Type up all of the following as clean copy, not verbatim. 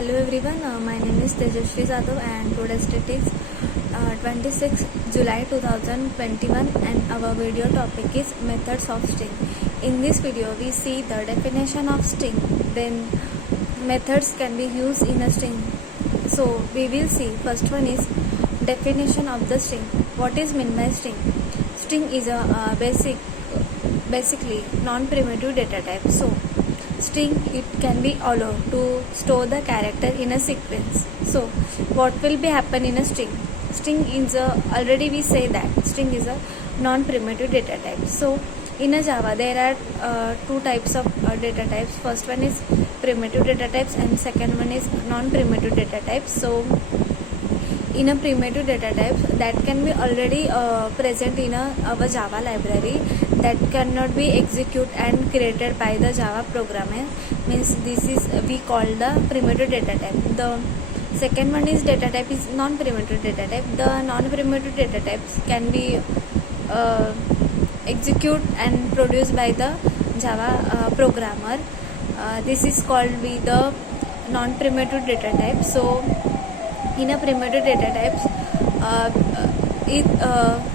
Hello everyone, my name is Tejasvi Jadhav and today's date is 26 July 2021 and our video topic is methods of string. In this video we see the definition of string, then methods can be used in a string. So we will see first one is definition of the string. What is meant by string? String is a basically non-primitive data type. So string, it can be allowed to store the character in a sequence. So what will be happen in a string? String is already we say that string is a non-primitive data type. So in a Java there are two types of data types. First one is primitive data types and second one is non-primitive data types. So in a primitive data type that can be already present in our Java library, that cannot be executed and created by the Java programmer, means this is we call the primitive data type. The second one is data type is non-primitive data type. The non-primitive data types can be executed and produced by the Java programmer. This is called the non-primitive data type. So in a primitive data types, it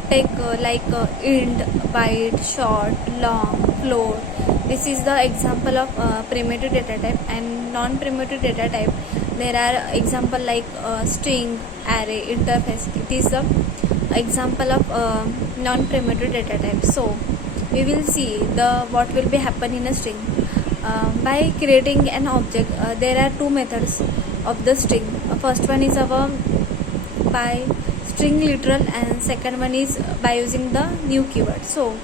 take like int, byte, short, long, float. This is the example of primitive data type. And non-primitive data type, there are example like string, array, interface. It is the example of non-primitive data type. So we will see the what will be happen in a string. By creating an object, there are two methods of the string. First one is our by string literal and second one is by using the new keyword. So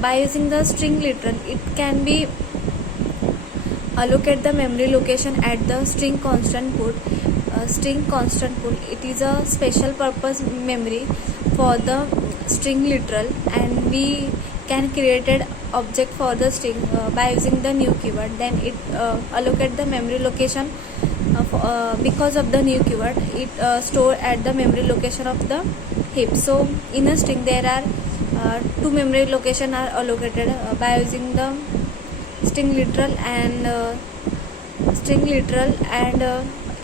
by using the string literal, it can be allocate the memory location at the string constant pool. String constant pool, it is a special purpose memory for the string literal, and we can create an object for the string by using the new keyword. Then it allocate the memory location because of the new keyword. It store at the memory location of the heap. So in a string there are two memory location are allocated by using the string literal and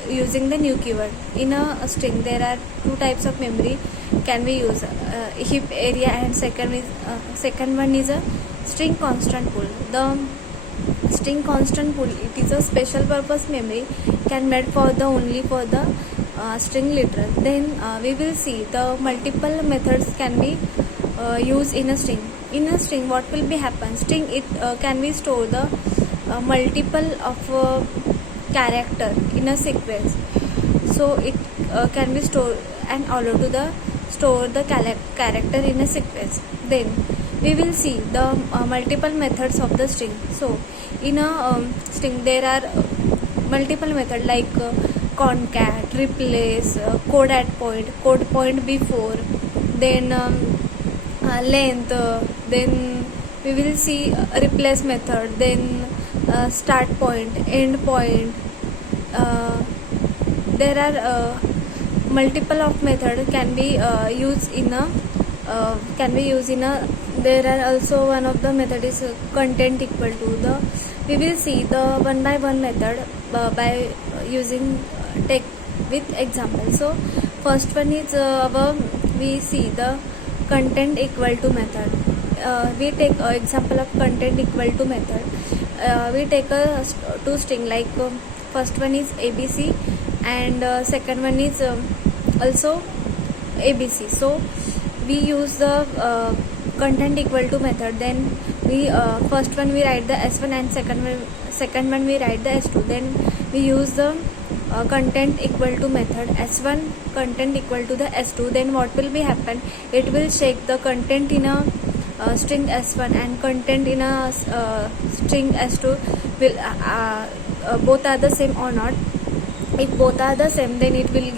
using the new keyword. In a string there are two types of memory can be used, heap area, and second one is a string constant pool. The string constant pool, it is a special purpose memory can made for the only for the string literal. Then we will see the multiple methods can be used in a string. In a string what will be happen? String, it can be store the multiple of character in a sequence. So it can be stored and allowed to the store the character in a sequence. Then we will see the multiple methods of the string. So in a string there are multiple methods like concat, replace, code at point, code point before, then length, then we will see replace method, then start point, end point. There are multiple of method can be used in a there are also one of the method is content equal to the. We will see the one by one method by using take with example. So first one is we see the content equal to method. We take example of content equal to method. We take a two string like first one is ABC and second one is also ABC. So we use the content equal to method. Then we first one we write the S1 and second one we write the S2. Then we use the content equal to method S1 content equal to the S2. Then what will be happen? It will check the content in a string S1 and content in a string S2 will both are the same or not. If both are the same, then it will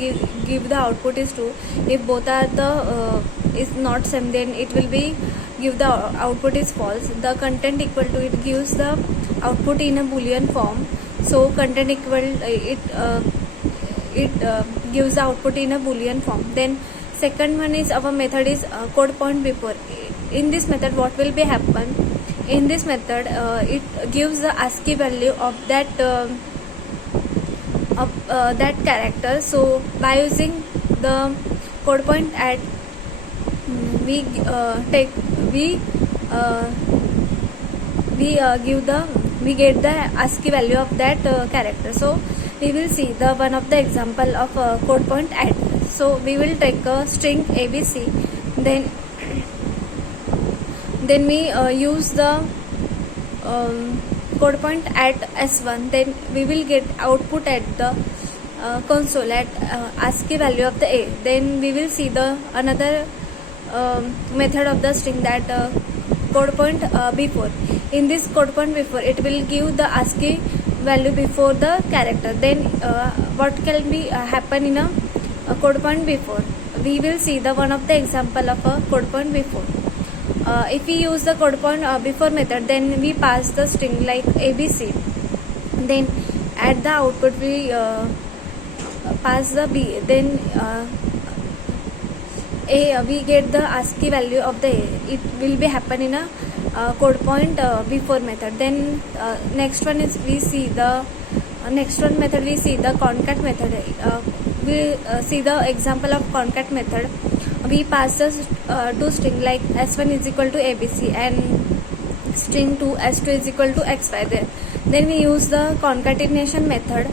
give the output is true. If both are the is not same, then it will be give the output is false. The content equal to, it gives the output in a boolean form. So content equal it gives the output in a boolean form. Then second one is our method is code point before. In this method what will be happen? In this method it gives the ASCII value of that of that character. So by using the code point add, we take we get the ASCII value of that character. So we will see the one of the example of code point add. So we will take a string ABC, then we use the code point at S1, then we will get output at the console at ASCII value of the A. Then we will see the another method of the string, that code point before. In this code point before, it will give the ASCII value before the character. Then what can be happen in a code point before? We will see the one of the example of a code point before. If we use the code point before method, then we pass the string like ABC, then at the output we pass the B, then A, we get the ASCII value of the A. It will be happen in a code point before method. Then next one is we see the next one method, we see the concat method. We see the example of concat method. We pass the two string like S1 is equal to ABC and string 2 S2 is equal to XY. Then we use the concatenation method,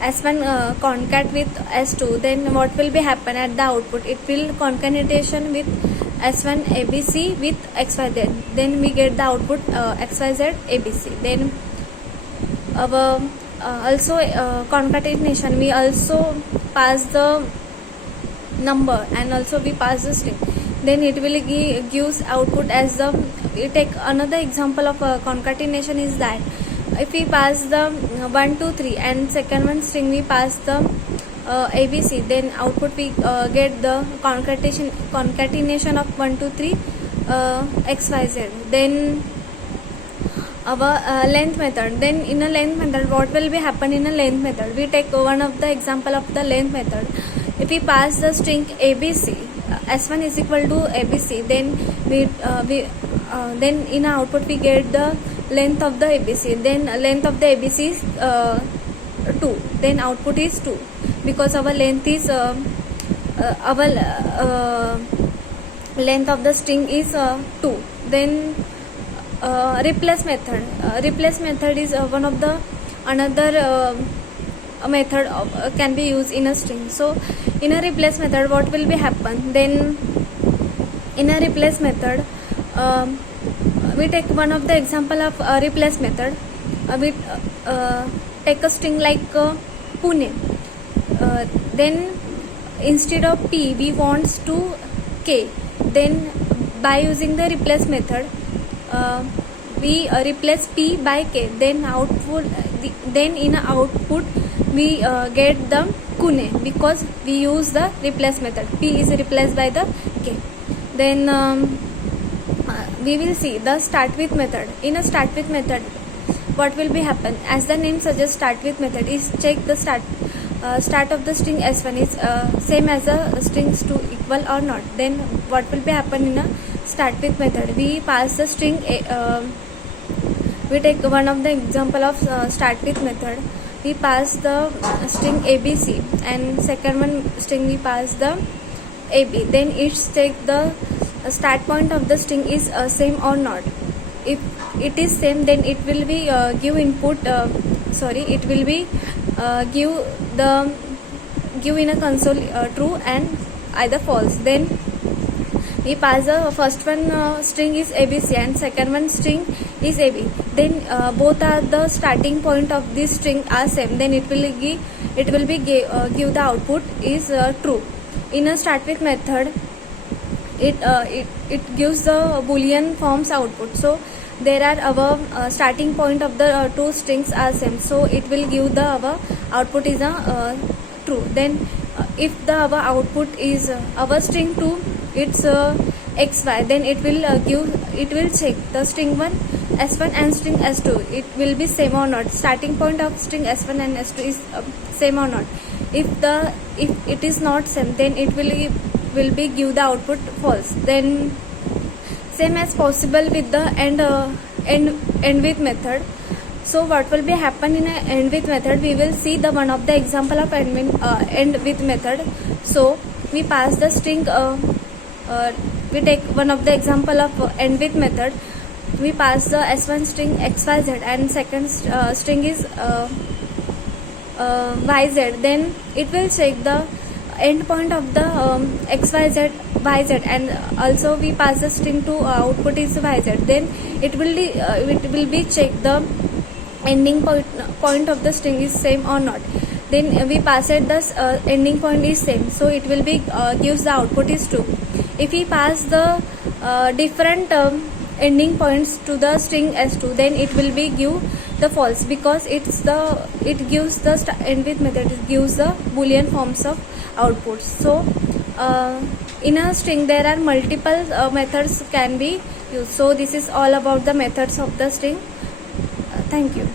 S1 concat with S2. Then what will be happen at the output? It will concatenation with S1 ABC with XYZ. Then we get the output XYZ ABC. Then our also concatenation, we also pass the number and also we pass the string. Then it will gives output as the, we take another example of concatenation is that if we pass the 1 2 3 and second one string we pass the ABC, then output we get the concatenation of 1 2 3 XYZ. Then our length method. Then in a length method, what will be happen in a length method? We take one of the example of the length method. If we pass the string ABC, S1 is equal to ABC, then then in output we get the length of the ABC. Then length of the ABC is 2. Then output is 2 because our length is our length of the string is 2. Then replace method. Replace method is one of the another method can be used in a string. So in a replace method, what will be happen? Then in a replace method, we take one of the example of replace method. We take a string like Pune. Then instead of P, we wants to K. Then by using the replace method, we replace P by K. Then output. Then in output we get the Pune because we use the replace method. P is replaced by the K. Then we will see the start with method. In a start with method, what will be happen? As the name suggests, start with method is check the start of the string S1 is same as the strings 2 equal or not. Then what will be happen in a start with method? We pass the string we take one of the example of start with method. We pass the string ABC and second one string we pass the AB. Then each take the start point of the string is same or not. If it is same, then it will be give input. It will be give in a console true and either false. Then we pass the first one string is ABC and second one string is AB. Then both are the starting point of this string are same. Then it will give the output is true. In a start with method, it gives the boolean forms output. So there are our starting point of the two strings are same. So it will give the our output is true. Then if the our output is our string 2, it's XY, then it will check the string 1 S1 and string S2, it will be same or not. Starting point of string S1 and S2 is same or not. If it is not same, then it will be give the output false. Then same as possible with the end with method. So what will be happen in a end with method? We will see the one of the example of end with method. So we pass the string. We take one of the example of end with method. We pass the s1 string xyz and second string is yz. Then it will check the end point of the xyz yz, and also we pass the string to output is yz. Then it will be check the ending point of the string is same or not. Then we pass it the ending point is same, so it will be gives the output is true. If we pass the different ending points to the string s2, then it will be give the false, because it gives the end with method, it gives the boolean forms of outputs. So in a string there are multiple methods can be used. So this is all about the methods of the string. Thank you.